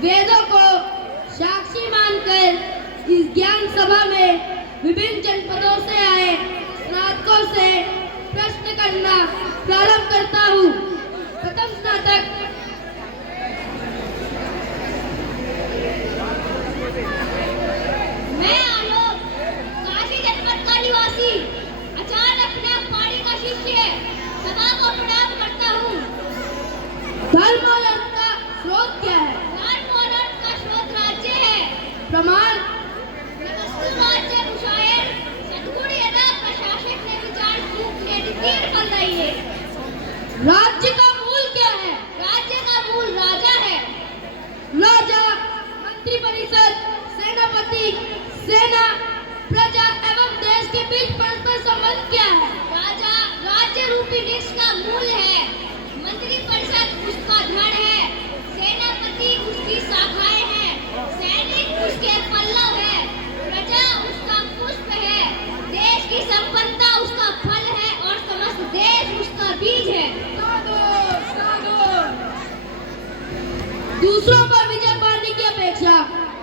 वेदों को साक्षी मानकर इस ज्ञान सभा में विभिन्न जनपदों से आए स्नातकों से प्रश्न करना प्रारंभ करता हूँ। प्रथम स्नातक मैं आलोक काशी जनपद का निवासी आचार्य अपने पाणी का शिष्य सभा को प्रणाम करता हूँ। धर्म और अर्थ का स्रोत क्या है? धर्म और अर्थ का स्रोत राज्य है। प्रमाण राज्य मुशायर सद्गुण यदा प्रशासक ने विचार सूख ने तीर कर रही है। राज्य का मूल क्या है? राज्य का मूल राजा है। राजा, मंत्री परिषद, सेनापति, सेना, प्रजा एवं देश के बीच परस्पर संबंध क्या है? राजा राज्य रूपी वृक्ष का मूल है। मंत्री परिषद उसका धड़ है। सेनापति उसकी शाखाएं हैं। सैनिक उसके पल्लव है। प्रजा उसका पुष्प है। देश की संपन्नता उसका फल है और समस्त देश उसका बीज है। दूसरों पर विजय पाने की अपेक्षा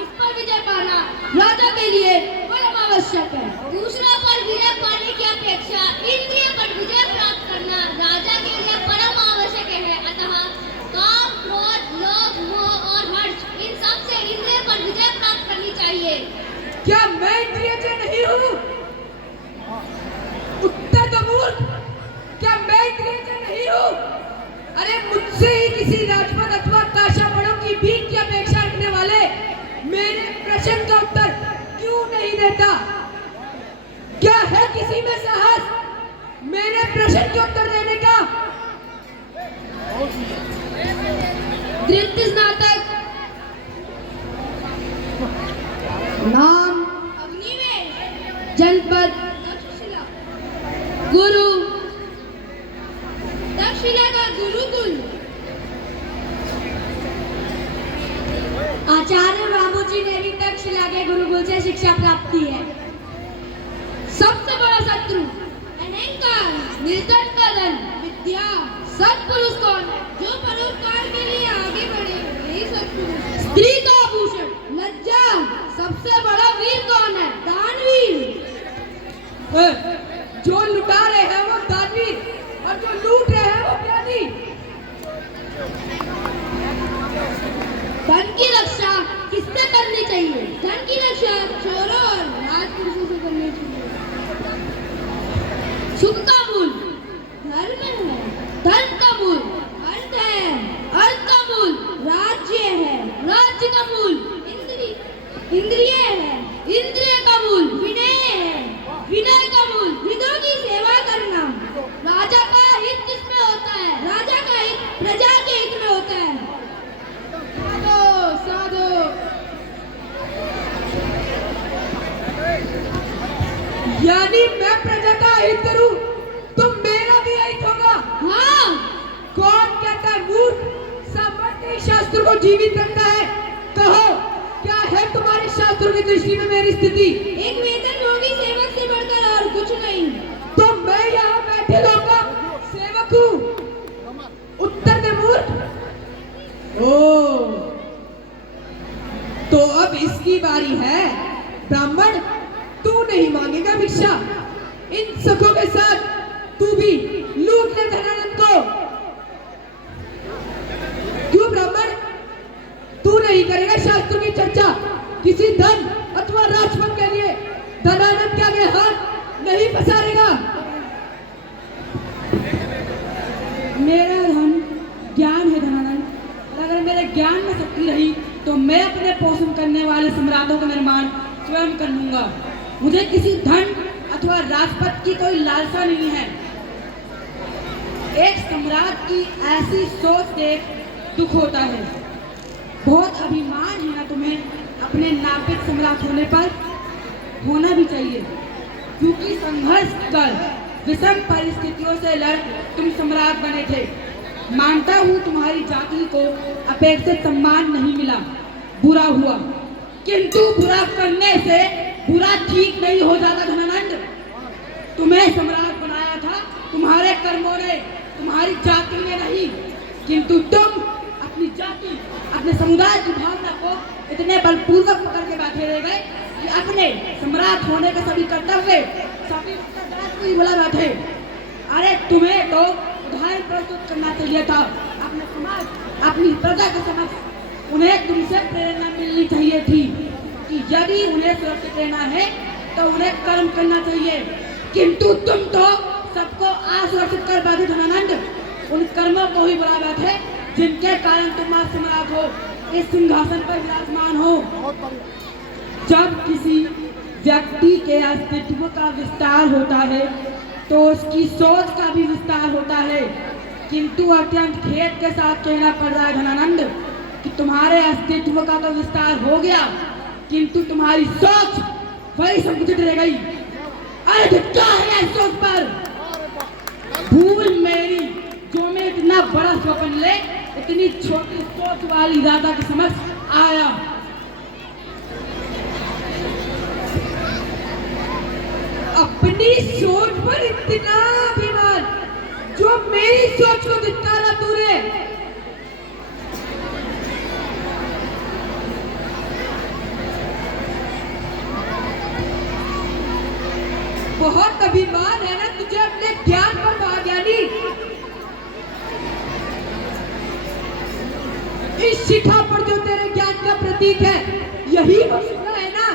इस पर विजय पाना राजा के लिए परम आवश्यक है। दूसरों पर विजय पाने की अपेक्षा इंद्रिय पर विजय प्राप्त करना राजा के लिए परम आवश्यक है। अतः काम, क्रोध, लोभ, मोह और हर्ष इन सब से इंद्रिय पर विजय प्राप्त करनी चाहिए। क्या मैं इंद्रियजय नहीं हूँ? उत्तर दो मूर्ख, क्या मैं इंद्रियजय नहीं हूँ? अरे मुझसे ही किसी राजपद अथवा काशापड़ों की भीख की अपेक्षा रखने वाले मेरे प्रश्न का उत्तर क्यों नहीं देता? क्या है किसी में साहस मेरे प्रश्न के उत्तर देने का? तृतीय स्नातक नाम अग्निवेश, जनपद तक्षशिला, गुरु तक्षशिला का गुरुकुल। आचार्य रामोजी ने भी तक्षशिला के गुरुकुल से शिक्षा प्राप्त की है। सबसे बड़ा शत्रु अहंकार, निर्धन का धन, विद्या, सत्पुरुष कौन है? जो परोपकार के लिए आगे बढ़े यही सत्पुरुष। स्त्री का आभूषण लज्जा। सबसे बड़ा वीर कौन है? दानवीर। जो लुटा रहे हैं वो दानवीर और जो लूट रहे हैं वो ज्ञानी। धन की रक्षा किससे करनी चाहिए? धन की रक्षा चोरों और राजपुरुषों से करनी चाहिए। सुख का मूल धर्म है। धर्म का मूल अर्थ है। अर्थ का मूल राज्य है। राज्य का मूल इंद्रिय है। इंद्रिय का मूल विनय है। विनय का मूल हितों की सेवा करना। राजा का हित किसमें होता है? राजा का हित प्रजा के हित में होता है। साधो यानी मैं प्रजा का हित करूं तो मेरा भी हित होगा। हाँ, कौन कहता है मूर्ख? सामर्थ्य शास्त्र को जीवित रखता है। कहो क्या है तुम्हारे शास्त्रों की दृष्टि में मेरी स्थिति? एक वेतन भोगी सेवक से बढ़कर और कुछ नहीं। तो मैं यहाँ बैठे लोगों का सेवक हूँ। उत्तर दे मूर्ख। ओ तो अब इसकी बारी है। ब्राह्मण तू नहीं मांगेगा भिक्षा। इन सखों के साथ तू भी लूट ले धनानंद को। क्यों ब्राह्मण? तू नहीं करेगा शास्त्रों की चर्चा किसी धन अथवा राजपद के लिए? धनानंद के आगे हाथ नहीं पसारेगा। मेरा धन ज्ञान है धनानंद, और अगर मेरे ज्ञान में शक्ति रही तो मैं अपने पोषण करने वाले सम्राटों का निर्माण स्वयं कर लूंगा। मुझे किसी धन अथवा राजपद की कोई लालसा नहीं है। एक सम्राट की ऐसी सोच देख दुख होता है। बहुत अभिमान है ना तुम्हें अपने नापित सम्राट होने पर? होना भी चाहिए, क्योंकि संघर्ष कर विषम परिस्थितियों से लड़ तुम सम्राट बने थे। मानता हूँ तुम्हारी जाति को अपेक्षित सम्मान नहीं मिला, बुरा हुआ, किंतु बुरा करने से बुरा ठीक नहीं हो जाता धनानंद। तुम्हें सम्राट बनाया था तुम्हारे कर्मों ने, तुम्हारी जाति ने नहीं, किंतु तुम अपनी जाति, अपनी अपने समुदाय की भावना को इतने बलपूर्वक पकड़ के बैठे रह गए कि अपने सम्राट होने के सभी कर्तव्य, सभी उत्तरदायित्व ही भुला बैठे। अरे तुम्हें तो उदाहरण प्रस्तुत करना चाहिए था अपने समाज, अपनी प्रजा के समक्ष। उन्हें तुमसे प्रेरणा मिलनी चाहिए थी कि यदि उन्हें सुरक्षित रहना है तो उन्हें कर्म करना चाहिए, किंतु तुम तो सबको असुरक्षित कर बैठे धनानंद। उन कर्मों को ही बुला बैठे जिनके कारण तुम आज सम्राट हो, इस सिंहासन पर विराजमान हो। जब किसी व्यक्ति के अस्तित्व का विस्तार होता है तो उसकी सोच का भी विस्तार होता है, किंतु अत्यंत खेद के साथ कहना पड़ रहा है धनानंद कि तुम्हारे अस्तित्व का तो विस्तार हो गया, किंतु तुम्हारी सोच वही संकुचित रह गई। अरे क्या है इस सोच पर? भूल मेरी जो मैं इतना बड़ा स्वप्न ले इतनी छोटी सोच वाली राजा के समक्ष आया। अपनी सोच पर इतना अभिमान जो मेरी सोच को धिक्कारा तूने। बहुत अभिमान है ना तुझे अपने ज्ञान पर महाज्ञानी। इस शिखा पर जो तेरे ज्ञान का प्रतीक है यही वो शिखा है ना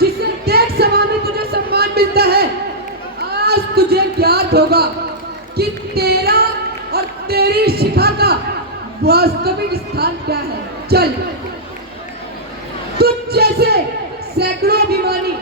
जिससे देख सभा में तुझे सम्मान मिलता है। आज तुझे ज्ञात होगा कि तेरा और तेरी शिखा का वास्तविक स्थान क्या है। चल, तुझ जैसे सैकड़ों अभिमानी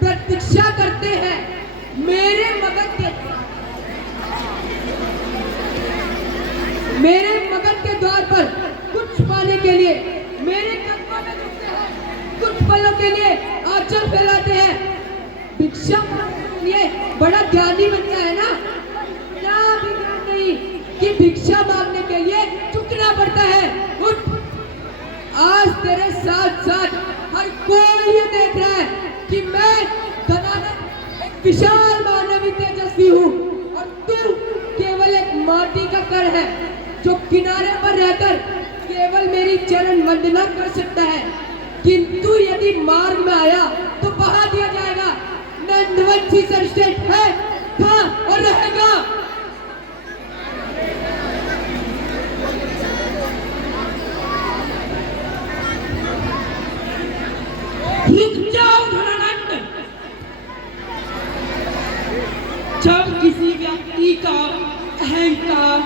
प्रतीक्षा करते हैं मेरे मगध के द्वार पर कुछ पाने के लिए, मेरे कदमों में झुकते हैं, कुछ पलों के लिए आंचल फैलाते हैं। भिक्षा मांगने के लिए बड़ा ज्ञानी बनता है ना, ना भी ज्ञान नहीं कि भिक्षा मांगने के लिए झुकना पड़ता है। उठ, आज तेरे साथ साथ हर कोई ये देख रहा है कि मैं धनानंद विशाल मानवी तेजस्वी हूँ और तू केवल एक माटी का कण है जो किनारे पर रहकर केवल मेरी चरण वंदना कर सकता है, किंतु यदि मार्ग में आया तो बहा दिया जाएगा। नंदवंशी सर्वश्रेष्ठ है, था और रहेगा। रुक जाओ धनानंद। जब किसी व्यक्ति का अहंकार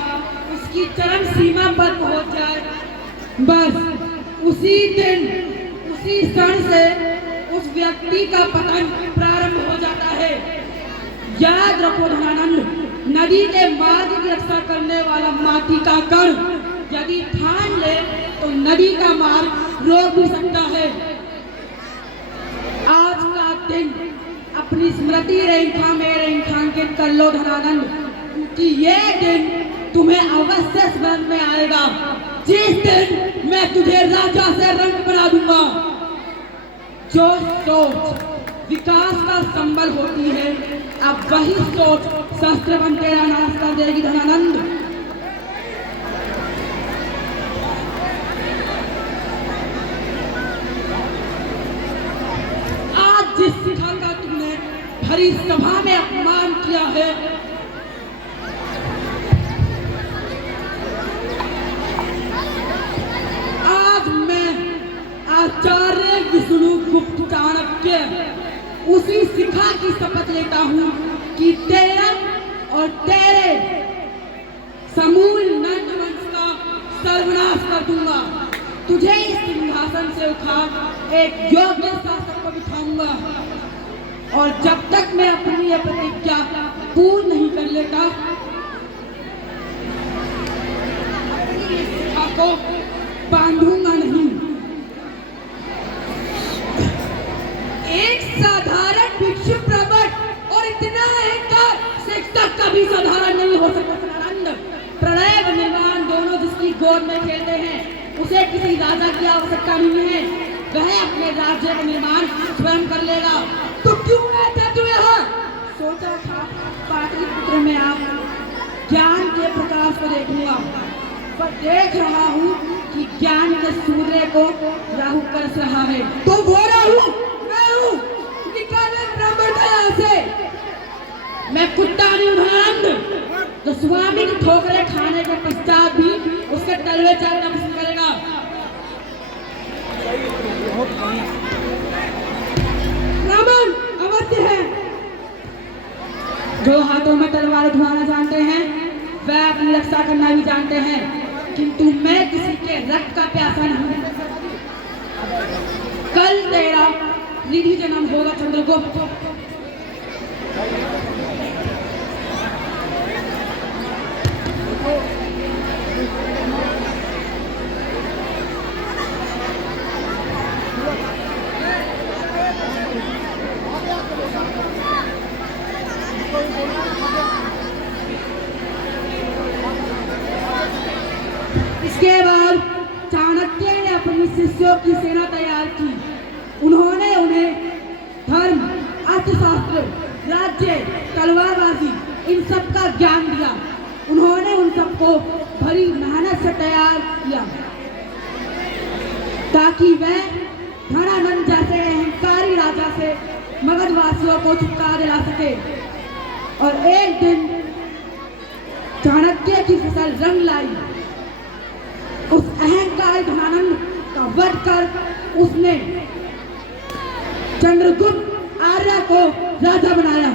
उसकी चरम सीमा पर पहुंच जाए, बस उसी दिन उसी क्षण से उस व्यक्ति का पतन प्रारंभ हो जाता है। याद रखो धनानंद, नदी के मार्ग की रक्षा करने वाला माटी का कण यदि ठान ले तो नदी का मार्ग रोक भी सकता है। आज का दिन अपनी स्मृति रेखा में रेखांकित कर लो धनानंद, क्योंकि ये दिन तुम्हें अवश्य स्मरण में आएगा जिस दिन मैं तुझे राजा से रंग बना दूंगा। जो सोच विकास का संबल होती है, अब वही सोच शस्त्र बन तेरा नाश कर देगी धनानंद। आज जिस शिखा का तुमने भरी सभा में अपमान किया है, आज मैं आचार्य विष्णुगुप्त चाणक्य उसी शिखा की शपथ लेता हूँ कि तेरा और तेरे समूल नंद वंश का सर्वनाश कर दूंगा। तुझे इस सिंहासन से उठाकर एक योग्य शासक को बिठाऊंगा और जब तक मैं अपनी यह प्रतिज्ञा पूर्ण नहीं कर लेता अपनी इस शिखा को बांधूंगा नहीं। एक साधारण भिक्षु प्रबट और इतना अहंकार शिक्षक कभी साधारण नहीं हो सकता। प्रणय व निर्माण दोनों जिसकी गोद में खेलते हैं उसे किसी राजा की आवश्यकता नहीं है, वह अपने राज्य का निर्माण स्वयं कर लेगा। तो क्यों आया तू यहाँ? सोचा था पाटलिपुत्र में आप ज्ञान के प्रकाश को देखूंगा, पर देख रहा हूँ कि ज्ञान के सूर्य को राहु करस रहा है। तो वो राहु मैं हूँ, निकाले ब्राह्मण को यहाँ से। मैं कुत्ता नहीं हूँ भगवान, जो स्वामी की ठोकरें खाने के पश्चात भी उसके तलवे चाटना पसंद करेगा। ब्राह्मण अवश्य है। जो हाथों में तलवार उठाना जानते हैं वह अपनी रक्षा करना भी जानते हैं, किंतु मैं किसी के रक्त का प्यासा नहीं। कल तेरा निधि जन्म होगा चंद्रगुप्त। इसके बाद चाणक्य ने अपने शिष्यों की सेना तैयार की। उन्होंने उन्हें धर्म, अर्थशास्त्र, राज्य, तलवारबाजी इन सब का ज्ञान दिया। उन्होंने उन सबको बड़ी मेहनत से तैयार किया ताकि वह धनानंद जैसे अहंकारी राजा से मगधवासियों को छुटकारा दिला सके। और एक दिन चाणक्य की फसल रंग लाई। उस अहंकारी धनानंद का वध कर उसने चंद्रगुप्त आर्य को राजा बनाया।